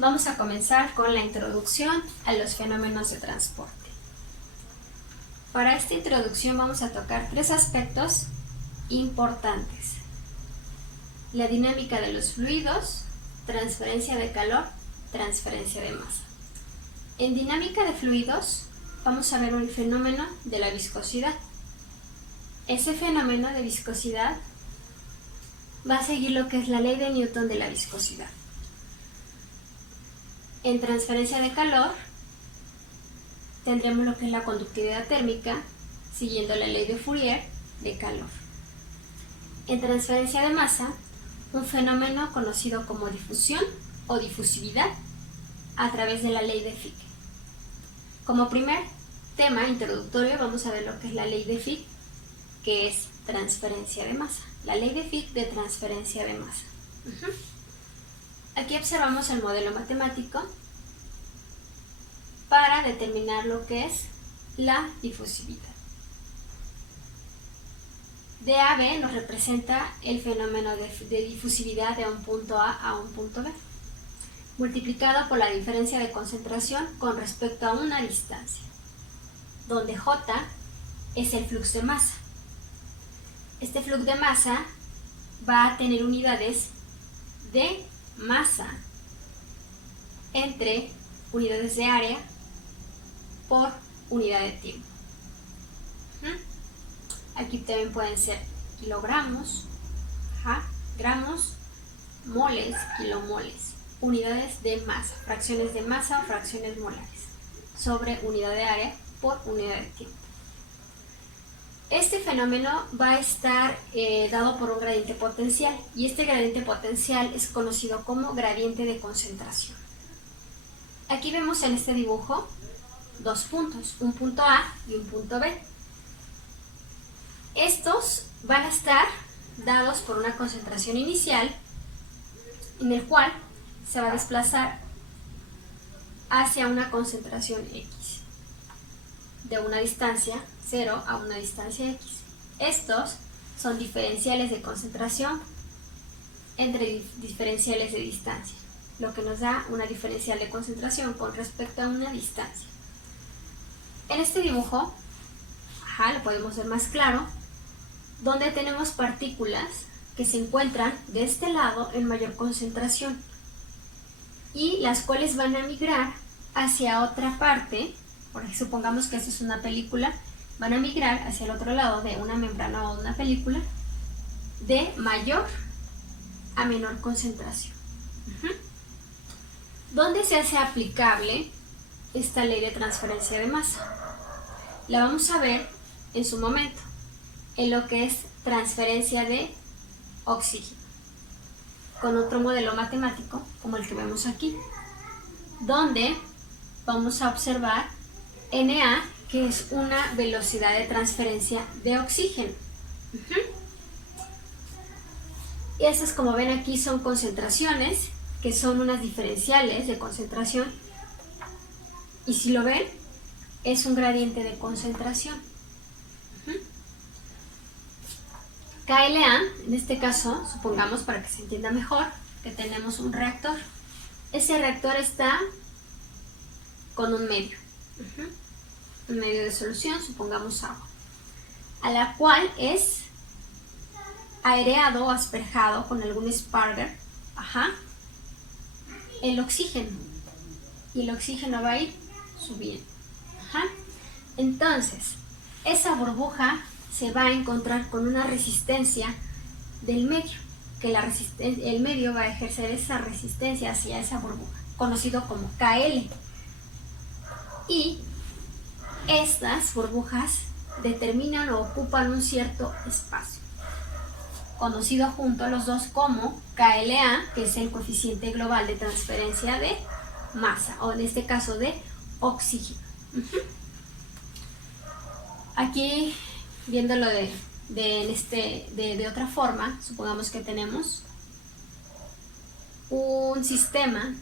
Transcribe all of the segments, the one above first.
Vamos a comenzar con la introducción a los fenómenos de transporte. Para esta introducción vamos a tocar tres aspectos importantes: la dinámica de los fluidos, transferencia de calor, transferencia de masa. En dinámica de fluidos vamos a ver un fenómeno de la viscosidad. Ese fenómeno de viscosidad va a seguir lo que es la ley de Newton de la viscosidad. En transferencia de calor tendremos lo que es la conductividad térmica, siguiendo la ley de Fourier de calor. En transferencia de masa, un fenómeno conocido como difusión o difusividad a través de la ley de Fick. Como primer tema introductorio vamos a ver lo que es la ley de Fick, que es transferencia de masa. La ley de Fick de transferencia de masa. Aquí observamos el modelo matemático para determinar lo que es la difusividad. dAB nos representa el fenómeno de difusividad de un punto A un punto B, multiplicado por la diferencia de concentración con respecto a una distancia, donde J es el flux de masa. Este flux de masa va a tener unidades de masa entre unidades de área por unidad de tiempo. Aquí también pueden ser kilogramos, gramos, moles, kilomoles, unidades de masa, fracciones de masa o fracciones molares sobre unidad de área por unidad de tiempo. Este fenómeno va a estar dado por un gradiente potencial, y este gradiente potencial es conocido como gradiente de concentración. Aquí vemos en este dibujo dos puntos, un punto A y un punto B. Estos van a estar dados por una concentración inicial en el cual se va a desplazar hacia una concentración X de una distancia 0 a una distancia X. Estos son diferenciales de concentración entre diferenciales de distancia, lo que nos da una diferencial de concentración con respecto a una distancia. En este dibujo, lo podemos ver más claro, donde tenemos partículas que se encuentran de este lado en mayor concentración y las cuales van a migrar hacia otra parte. Porque supongamos que esto es una película, van a migrar hacia el otro lado de una membrana o una película de mayor a menor concentración. ¿Dónde se hace aplicable esta ley de transferencia de masa? La vamos a ver en su momento en lo que es transferencia de oxígeno, con otro modelo matemático como el que vemos aquí, donde vamos a observar Na, que es una velocidad de transferencia de oxígeno. Y esas, como ven aquí, son concentraciones, que son unas diferenciales de concentración, y si lo ven, es un gradiente de concentración. KLA, en este caso, supongamos para que se entienda mejor, que tenemos un reactor. Ese reactor está con un medio. Un medio de solución, supongamos agua, a la cual es aireado o asperjado con algún sparger el oxígeno, y el oxígeno va a ir subiendo. Entonces, esa burbuja se va a encontrar con una resistencia del medio, que el medio va a ejercer esa resistencia hacia esa burbuja, conocido como KL. Y estas burbujas determinan o ocupan un cierto espacio, conocido junto a los dos como KLA, que es el coeficiente global de transferencia de masa, o en este caso de oxígeno. Aquí, viéndolo de otra forma, supongamos que tenemos un sistema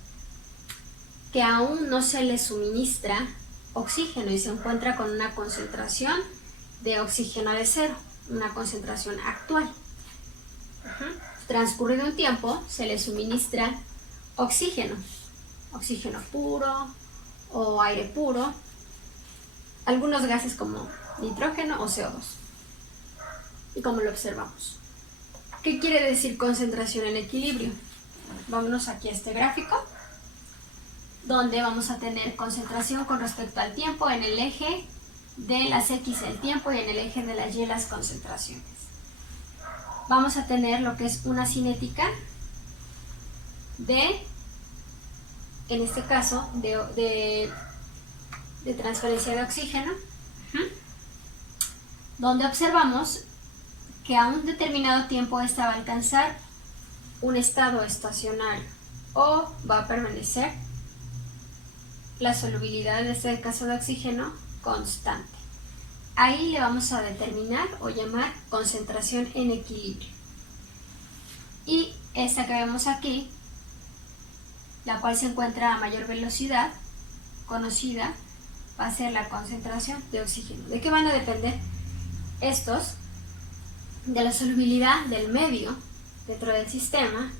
que aún no se le suministra oxígeno y se encuentra con una concentración de oxígeno de 0, una concentración actual. Transcurrido un tiempo, se le suministra oxígeno oxígeno puro o aire puro, algunos gases como nitrógeno o CO2. Y como lo observamos. ¿Qué quiere decir concentración en equilibrio? Vámonos aquí a este gráfico, donde vamos a tener concentración con respecto al tiempo en el eje de las X el tiempo y en el eje de las Y las concentraciones. Vamos a tener lo que es una cinética de, en este caso, de transferencia de oxígeno, donde observamos que a un determinado tiempo esta va a alcanzar un estado estacionario o va a permanecer la solubilidad, en este caso de oxígeno, constante. Ahí le vamos a determinar o llamar concentración en equilibrio. Y esta que vemos aquí, la cual se encuentra a mayor velocidad conocida, va a ser la concentración de oxígeno. ¿De qué van a depender estos? De la solubilidad del medio dentro del sistema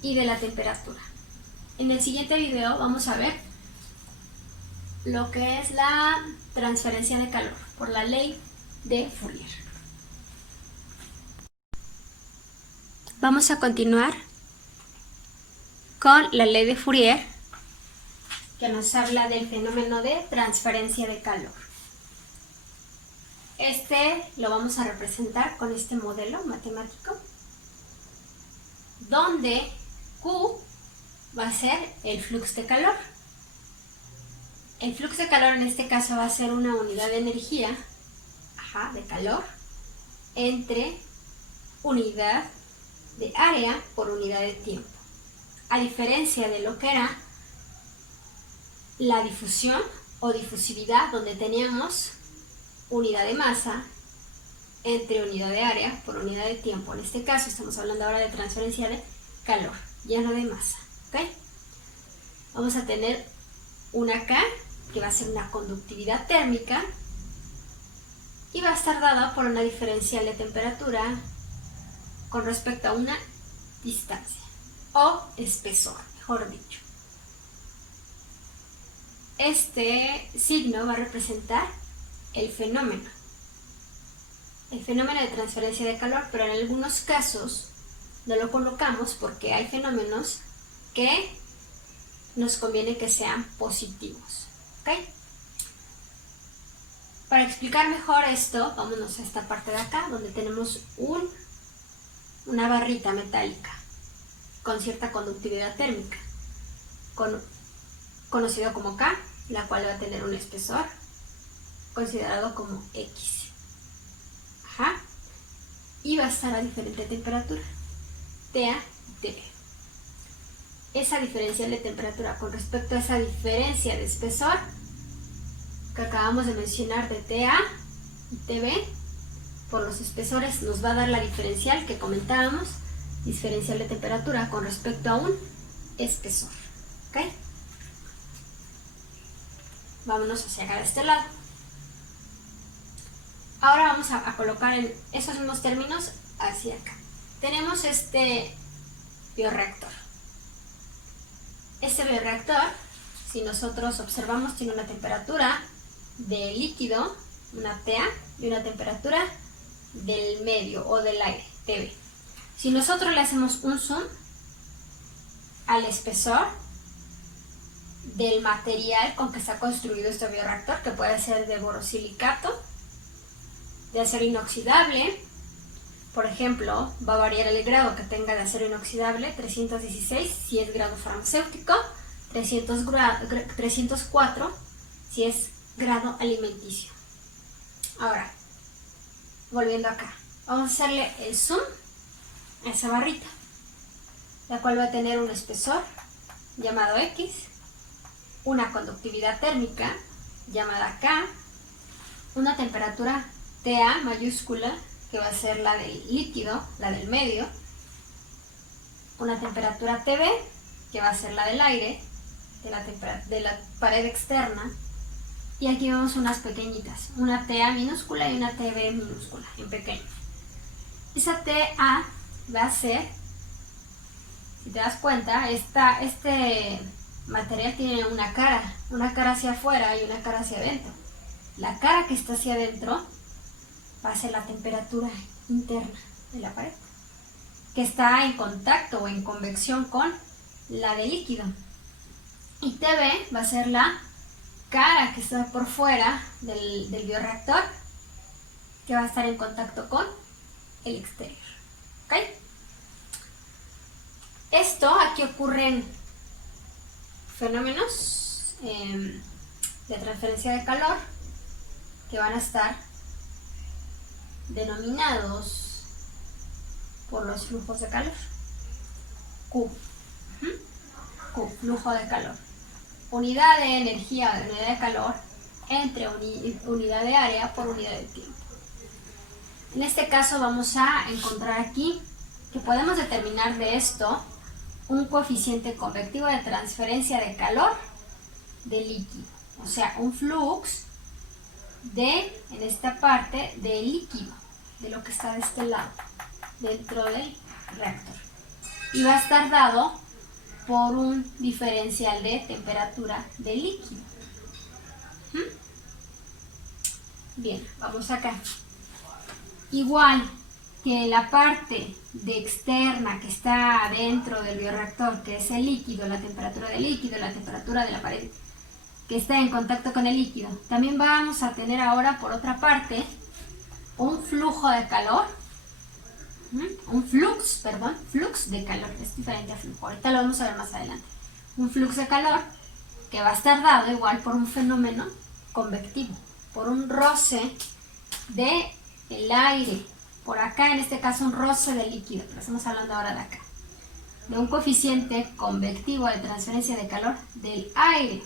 y de la temperatura. En el siguiente video vamos a ver lo que es la transferencia de calor por la ley de Fourier. Vamos a continuar con la ley de Fourier, que nos habla del fenómeno de transferencia de calor. Este lo vamos a representar con este modelo matemático, donde Q va a ser el flux de calor. El flux de calor en este caso va a ser una unidad de energía, de calor, entre unidad de área por unidad de tiempo. A diferencia de lo que era la difusión o difusividad, donde teníamos unidad de masa entre unidad de área por unidad de tiempo. En este caso estamos hablando ahora de transferencia de calor, ya no de masa. ¿Okay? Vamos a tener una K, que va a ser una conductividad térmica, y va a estar dada por una diferencial de temperatura con respecto a una distancia o espesor, mejor dicho. Este signo va a representar el fenómeno de transferencia de calor, pero en algunos casos no lo colocamos porque hay fenómenos que nos conviene que sean positivos. ¿Okay? Para explicar mejor esto, vámonos a esta parte de acá, donde tenemos una barrita metálica con cierta conductividad térmica, conocido como K, la cual va a tener un espesor considerado como X. Y va a estar a diferente temperatura, TA y TB. Esa diferencia de temperatura con respecto a esa diferencia de espesor que acabamos de mencionar de TA y TB, por los espesores nos va a dar la diferencial que comentábamos, diferencial de temperatura con respecto a un espesor. ¿Okay? Vámonos hacia acá de este lado. Ahora vamos a colocar en esos mismos términos hacia acá. Tenemos este bioreactor. Este bioreactor, si nosotros observamos, tiene una temperatura de líquido, una TA, y una temperatura del medio o del aire, TB. Si nosotros le hacemos un zoom al espesor del material con que está construido este bioreactor, que puede ser de borosilicato, de acero inoxidable, por ejemplo, va a variar el grado que tenga de acero inoxidable, 316 si es grado farmacéutico, 304 si es grado alimenticio. Ahora, volviendo acá, vamos a hacerle el zoom a esa barrita, la cual va a tener un espesor llamado X, una conductividad térmica llamada K, una temperatura TA mayúscula, que va a ser la del líquido, la del medio, una temperatura TB, que va a ser la del aire, de la pared externa, y aquí vemos unas pequeñitas, una TA minúscula y una TB minúscula, en pequeño. Esa TA va a ser, si te das cuenta, este material tiene una cara hacia afuera y una cara hacia adentro. La cara que está hacia adentro va a ser la temperatura interna de la pared, que está en contacto o en convección con la del líquido. Y TB va a ser la cara que está por fuera del bioreactor, que va a estar en contacto con el exterior. ¿Ok? Aquí ocurren fenómenos de transferencia de calor que van a estar denominados por los flujos de calor. Q. Q, flujo de calor. Unidad de energía o de unidad de calor entre unidad de área por unidad de tiempo. En este caso vamos a encontrar aquí que podemos determinar de esto un coeficiente convectivo de transferencia de calor de líquido, o sea, un flux en esta parte del líquido, de lo que está de este lado, dentro del reactor. Y va a estar dado por un diferencial de temperatura del líquido. Bien, vamos acá. Igual que la parte de externa que está dentro del bioreactor, que es el líquido, la temperatura del líquido, la temperatura de la pared que está en contacto con el líquido, también vamos a tener ahora por otra parte un flujo de calor, flux de calor, es diferente a flujo, ahorita lo vamos a ver más adelante. Un flux de calor que va a estar dado igual por un fenómeno convectivo, por un roce del aire. Por acá, en este caso, un roce del líquido, pero estamos hablando ahora de acá. De un coeficiente convectivo de transferencia de calor del aire.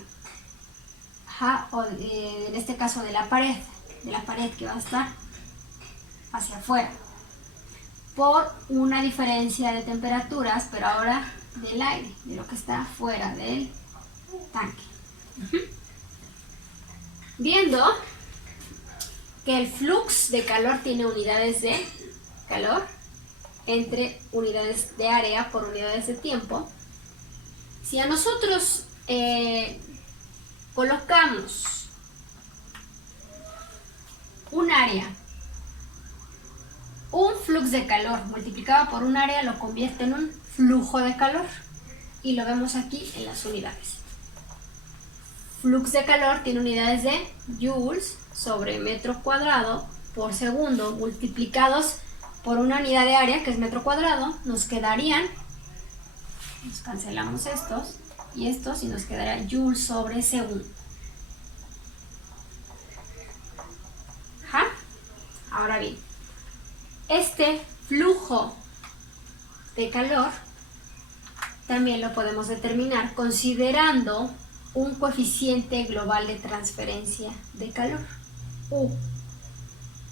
O en este caso de la pared que va a estar hacia afuera. Por una diferencia de temperaturas, pero ahora del aire, de lo que está fuera del tanque. Viendo que el flux de calor tiene unidades de calor entre unidades de área por unidades de tiempo. Si a nosotros colocamos un área, un flux de calor multiplicado por un área lo convierte en un flujo de calor, y lo vemos aquí en las unidades. Flux de calor tiene unidades de joules sobre metro cuadrado por segundo multiplicados por una unidad de área que es metro cuadrado. Nos cancelamos estos y estos y nos quedará joules sobre segundo. Ahora bien, este flujo de calor también lo podemos determinar considerando un coeficiente global de transferencia de calor, U,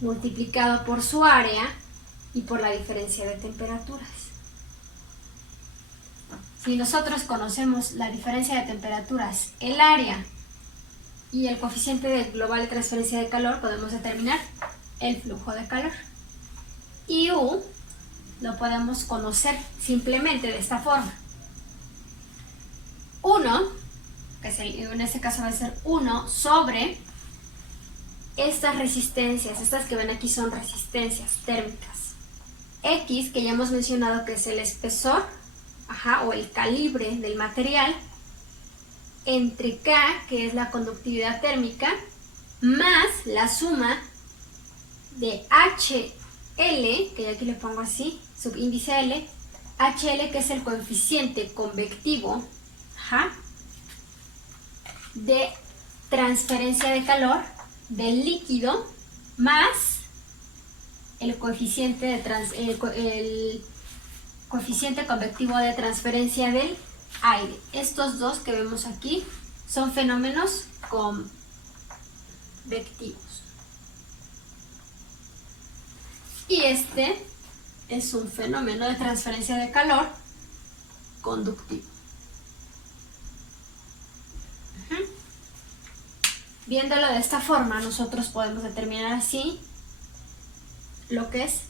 multiplicado por su área y por la diferencia de temperaturas. Si nosotros conocemos la diferencia de temperaturas, el área y el coeficiente global de transferencia de calor, podemos determinar el flujo de calor. Y U lo podemos conocer simplemente de esta forma. 1, que en este caso va a ser 1 sobre estas resistencias. Estas que ven aquí son resistencias térmicas. X, que ya hemos mencionado que es el espesor, o el calibre del material, entre K, que es la conductividad térmica, más la suma de HL, que aquí le pongo así, subíndice L, HL, que es el coeficiente convectivo, de transferencia de calor del líquido, más el coeficiente coeficiente convectivo de transferencia del aire. Estos dos que vemos aquí son fenómenos convectivos. Y este es un fenómeno de transferencia de calor conductivo. Viéndolo de esta forma, nosotros podemos determinar así lo que es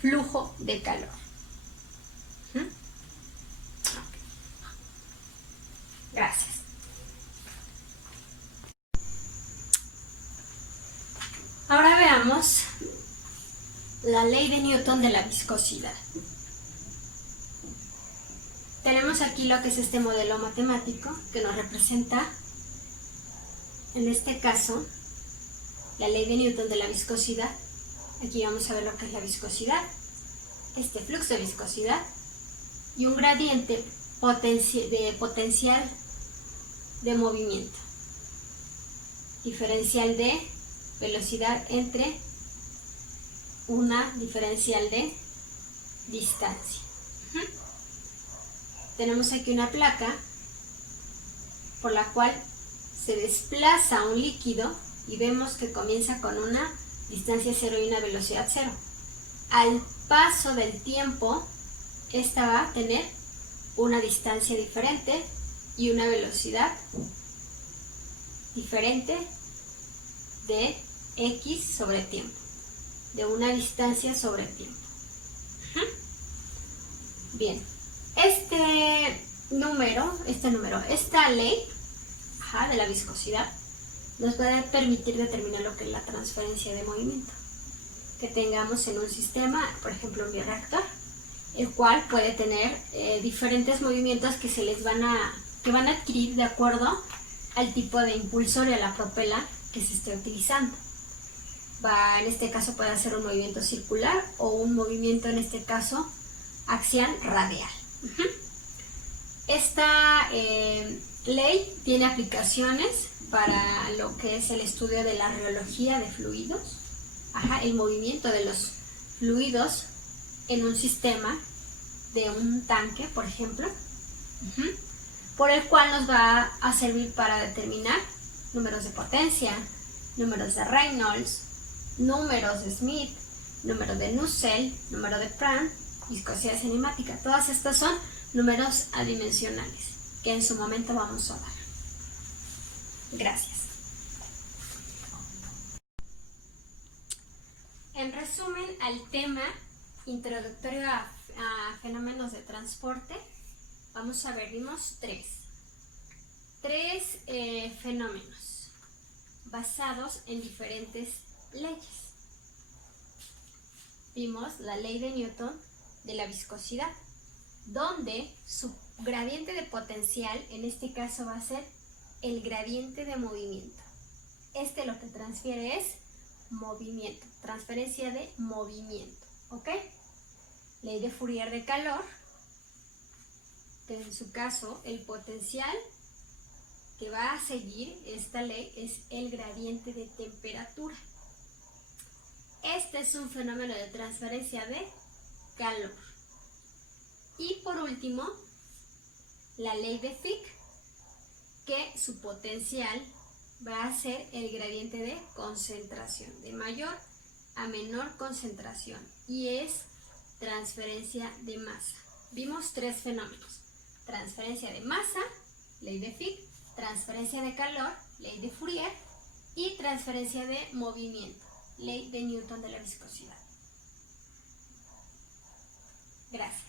flujo de calor. Gracias. veamos la ley de Newton de la viscosidad. Tenemos aquí lo que es este modelo matemático que nos representa, en este caso, la ley de Newton de la viscosidad. Aquí vamos a ver lo que es la viscosidad, este flujo de viscosidad y un gradiente de potencial de movimiento, diferencial de velocidad entre una diferencial de distancia. Tenemos aquí una placa por la cual se desplaza un líquido y vemos que comienza con una distancia 0 y una velocidad 0. Al paso del tiempo, esta va a tener una distancia diferente y una velocidad diferente de x sobre tiempo, de una distancia sobre tiempo. Bien, esta ley de la viscosidad nos va a permitir determinar lo que es la transferencia de movimiento que tengamos en un sistema, por ejemplo un bioreactor, el cual puede tener diferentes movimientos que van a adquirir de acuerdo al tipo de impulsor y a la propela que se esté utilizando. En este caso puede ser un movimiento circular o un movimiento, en este caso, axial radial. Esta ley tiene aplicaciones para lo que es el estudio de la rheología de fluidos, el movimiento de los fluidos en un sistema de un tanque, por ejemplo, por el cual nos va a servir para determinar números de potencia, números de Reynolds, números de Smith, número de Nusselt, número de Prandtl, viscosidad cinemática. Todas estas son números adimensionales que en su momento vamos a dar. Gracias. En resumen, al tema introductorio a fenómenos de transporte, vamos a ver, vimos tres fenómenos basados en diferentes leyes. Vimos la ley de Newton de la viscosidad, donde su gradiente de potencial, en este caso va a ser el gradiente de movimiento. Lo que transfiere es movimiento, transferencia de movimiento, ¿ok? Ley de Fourier de calor, que en su caso el potencial que va a seguir esta ley es el gradiente de temperatura. Este es un fenómeno de transferencia de calor. Y por último, la ley de Fick, que su potencial va a ser el gradiente de concentración, de mayor a menor concentración, y es transferencia de masa. Vimos tres fenómenos: transferencia de masa, ley de Fick; transferencia de calor, ley de Fourier; y transferencia de movimiento, ley de Newton de la viscosidad. Gracias.